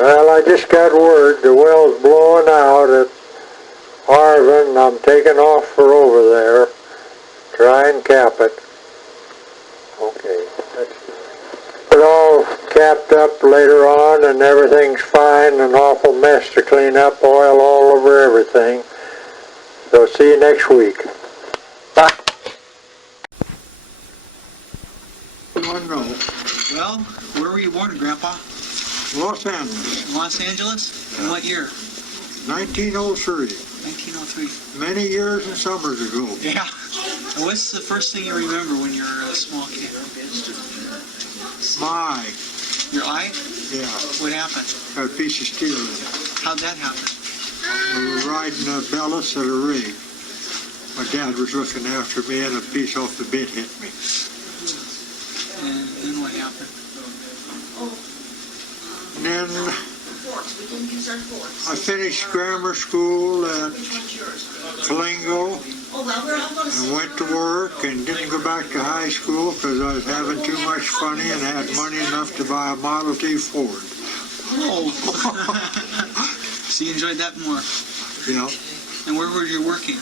Well, I just got word the well's blowing out at Arvin. I'm taking off for over there. Try and cap it. Okay. It's all capped up later on and everything's fine. An awful mess to clean up. Oil all over everything. So see you next week. Bye. Monroe, Well, where were you born, Grandpa? Los Angeles, Los Angeles? In what year? 1903. 1903. Many years and summers ago. Yeah. And what's the first thing you remember when you were a small kid? My, Your eye? yeah, What happened? got a piece of steel in it. How'd that happen? We were riding a Bellis at a rig. My dad was looking after me and a piece off the bit hit me. And then what happened? And then I finished grammar school at Coalingo and went to work and didn't go back to high school because I was having too much fun and had money enough to buy a Model T Ford. Oh. So you enjoyed that more. You know, And where were you working?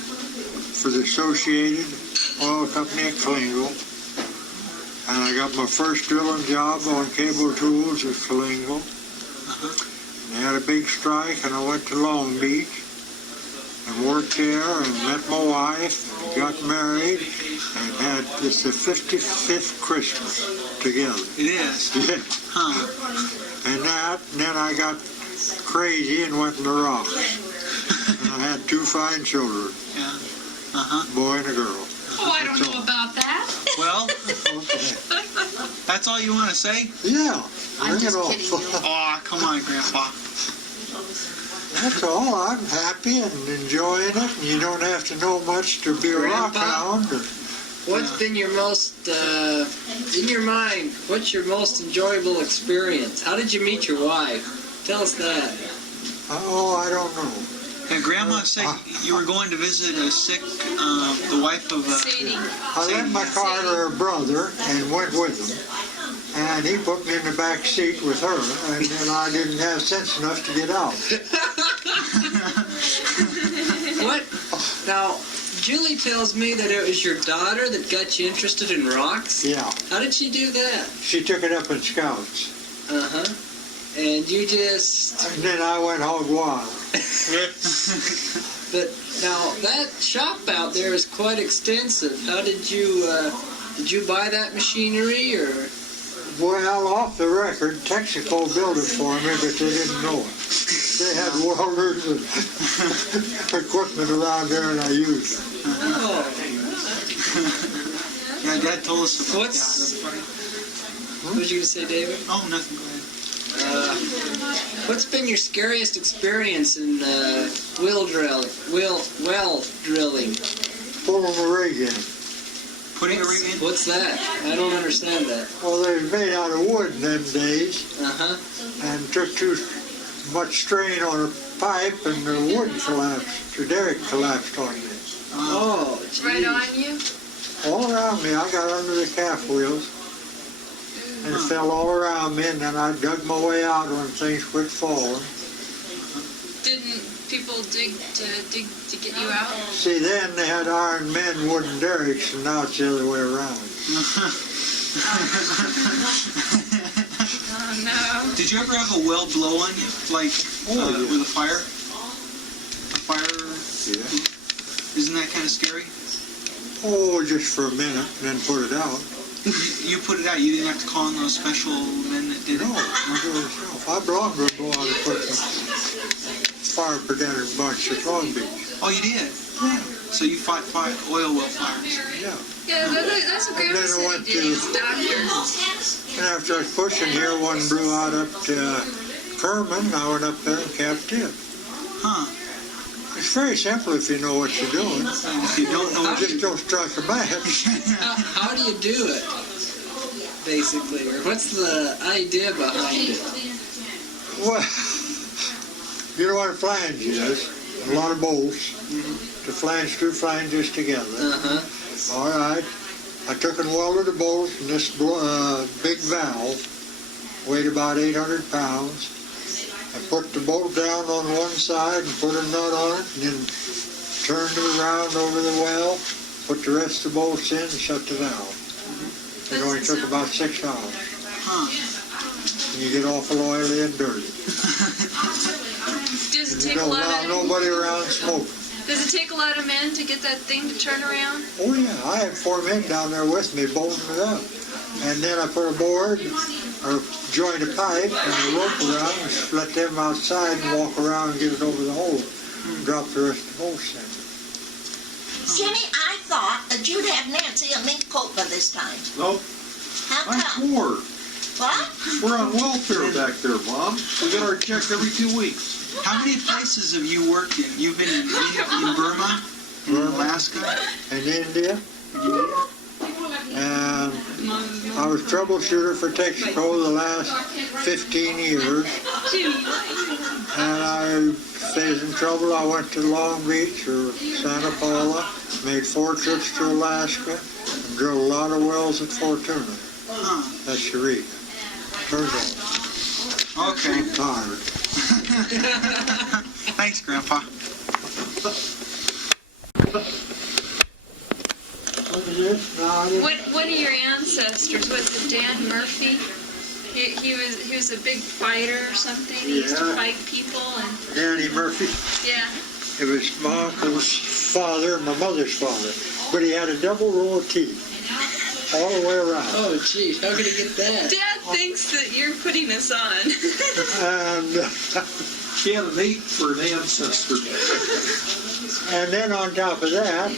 for the Associated Oil Company of Coalingo. And I got my first drilling job on cable tools at Coalingo. They had a big strike and I went to Long Beach and worked there and met my wife, got married, and had this the 55th Christmas together. It is. Yeah. Huh. And then I got crazy and went in the rocks. And I had two fine children, Yeah. a boy and a girl. Oh, I don't know about that. Well, Okay. that's all you want to say? Yeah, I'm bring it just on. kidding you. Aw, come on, Grandpa. That's all. I'm happy and enjoying it. And you don't have to know much to be a rock Grandpa? hound. What's been your most, in your mind, what's your most enjoyable experience? How did you meet your wife? Tell us that. Oh, I don't know. And Grandma said you were going to visit a sick, the wife of Sadie. I lent my car to her brother and went with him. And he put me in the back seat with her. And then I didn't have sense enough to get out. What? Now, Julie tells me that it was your daughter that got you interested in rocks. Yeah. How did she do that? She took it up in Scouts. Uh-huh. And you just... And then I went hog wild. But now, that shop out there is quite extensive. How did you buy that machinery, or... Well, off the record, Texaco built it for me, but they didn't know it. They had welders and equipment around there, and I used it. Oh. Yeah, Dad told us about What's- that. What was you going to say, David? Oh, nothing. Go ahead. What's been your scariest experience in well drilling? Pulling the rig in. Putting a ring in? What's that? I don't understand that. Well, they was made out of wood in them days, Uh-huh. and took too much strain on a pipe, and the wood collapsed. The derrick collapsed on me. Oh, geez. Right on you? All around me, I got under the calf wheels, and it fell all around me, and then I dug my way out when things quit falling. Didn't people dig to get you out? See, then they had iron men, wooden derricks, and now it's the other way around. Oh no. Did you ever have a well blow on you? Like, Oh, yeah. with a fire? A fire? Yeah. Isn't that kind of scary? Oh, just for a minute, and then put it out. You put it out. You didn't have to call on those special men that did No, it? I do it myself. I belong to go out and put some fire preventative bunch at Long Beach. Oh, you did? Yeah. So you fought oil well fires? Yeah. Yeah, that's what Grandma then I said went he did. He's a to- doctor. And after I was pushing here, one blew out up to Kerman. I went up there and capped it. Huh. It's very simple if you know what you're doing. And if you don't know what Just don't strike a match. How do you do it, basically? Or what's the idea behind it? Well, you know what a flange is? A lot of bolts to flange two flanges together. Uh-huh. All right. I took and welded the bolts in this big valve, weighed about 800 pounds, I put the bolt down on one side and put a nut on it, and then turned it around over the well, put the rest of the bolts in, and shut the valve. It only took about 6 hours. Huh. And you get awful oily and dirty. Does it And you take a don't lot allow of nobody around smoking. Does it take a lot of men to get that thing to turn around? Oh yeah, I had 4 men down there with me bolting it up. And then I put a board or joined a pipe and a rope around and let them outside and walk around and get it over the hole. Drop the rest of the bolts in. Jimmy, I thought that you'd have Nancy a mink coat by this time. Nope, How I'm come? poor. What? We're on welfare back there, Mom. We get our check every 2 weeks. How many places have you worked in? You've been in Burma, in Alaska, And India. And I was troubleshooter for Texaco the last 15 years. And I stayed in trouble. I went to Long Beach or Santa Paula, made 4 trips to Alaska, and drilled a lot of wells at Fortuna. That's Eureka. Turned on. Okay. I'm tired. Thanks, Grandpa. What are your ancestors? Was it Dan Murphy? He was a big fighter or something. He used to Yeah. fight people and Danny Murphy. yeah. It was my uncle's father, my mother's father. But he had a double row of teeth all the way around. Oh, geez, how could he get that? Dad thinks that you're putting us on. And She had an 8 for an ancestor. and then on top of that,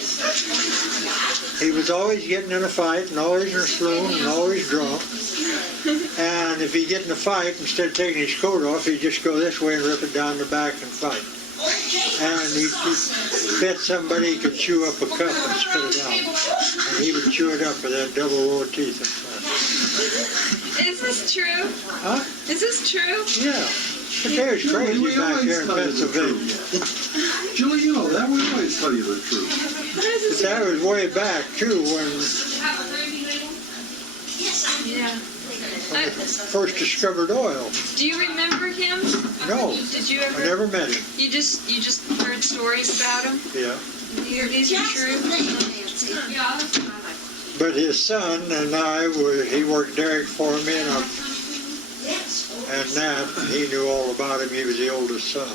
he was always getting in a fight and always in a saloon and always drunk. And if he'd get in a fight, instead of taking his coat off, he'd just go this way and rip it down the back and fight. And he'd bet somebody he could chew up a cup and spit it out. And he would chew it up with that double row of teeth. Is this true? Huh? Is this true? Yeah. But there's crazy We back always there in tell you the Pennsylvania. truth. Julie, you know that. We always tell you the truth. But that was way back, too, when Yeah. I first discovered oil. Do you remember him? No, Did you I ever? never met him. You just heard stories about him. Yeah. These are true. But his son and I, he worked derrick for me, and Nat, he knew all about him. He was the oldest son.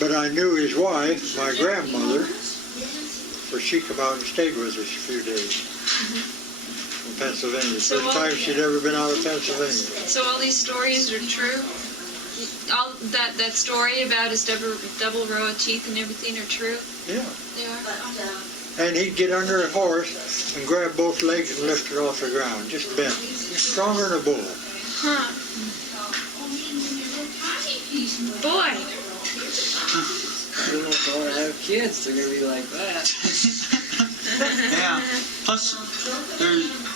But I knew his wife, my grandmother, for she come out and stayed with us a few days from Pennsylvania. So First time she'd ever been out of Pennsylvania. So all these stories are true? All that story about his double row of teeth and everything are true? Yeah. They are? And he'd get under a horse and grab both legs and lift it off the ground, just bent. Stronger than a bull. Huh. Boy. I don't know if I want to have kids. They're going to be like that. Yeah. Plus,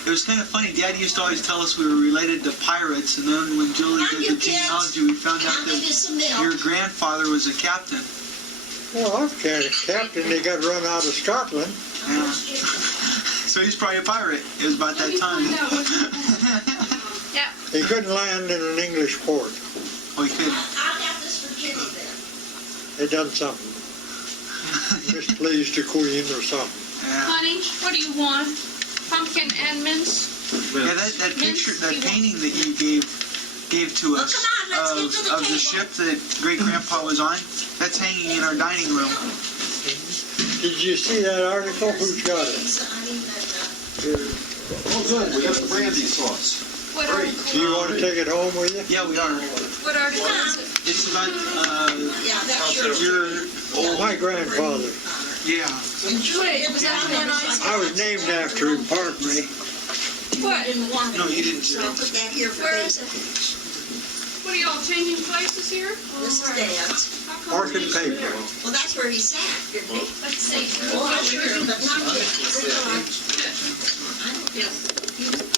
it was kind of funny. Dad used to always tell us we were related to pirates, and then when Julie did the genealogy, we found out that your grandfather was a captain. Well, I'm captain. They got run out of Scotland. Yeah. So he's probably a pirate. It was about that time. Yeah. He couldn't land in an English port. Oh, he couldn't. I'll have this for Jimmy then. They done something. Displeased the Queen or something. Yeah. Honey, what do you want? Pumpkin and mince? Yeah, that picture, that painting that you gave to us of the ship that great grandpa was on, that's hanging in our dining room. Did you see that article? Who's got it? Oh, good. We got the brandy sauce. What article? Do you want to take it home with you? Yeah, we are. What article is it? It's about Yeah, that's your... your My grandfather. yeah. Wait, was that the one I was named after him, pardon me. What? No, you didn't. So I'll put that here for Where David. What are y'all changing places here? This is Dad's. Market paper. Well, that's where he sat, didn't he? Let's see. Well, I'm sure, but not yet. Yes.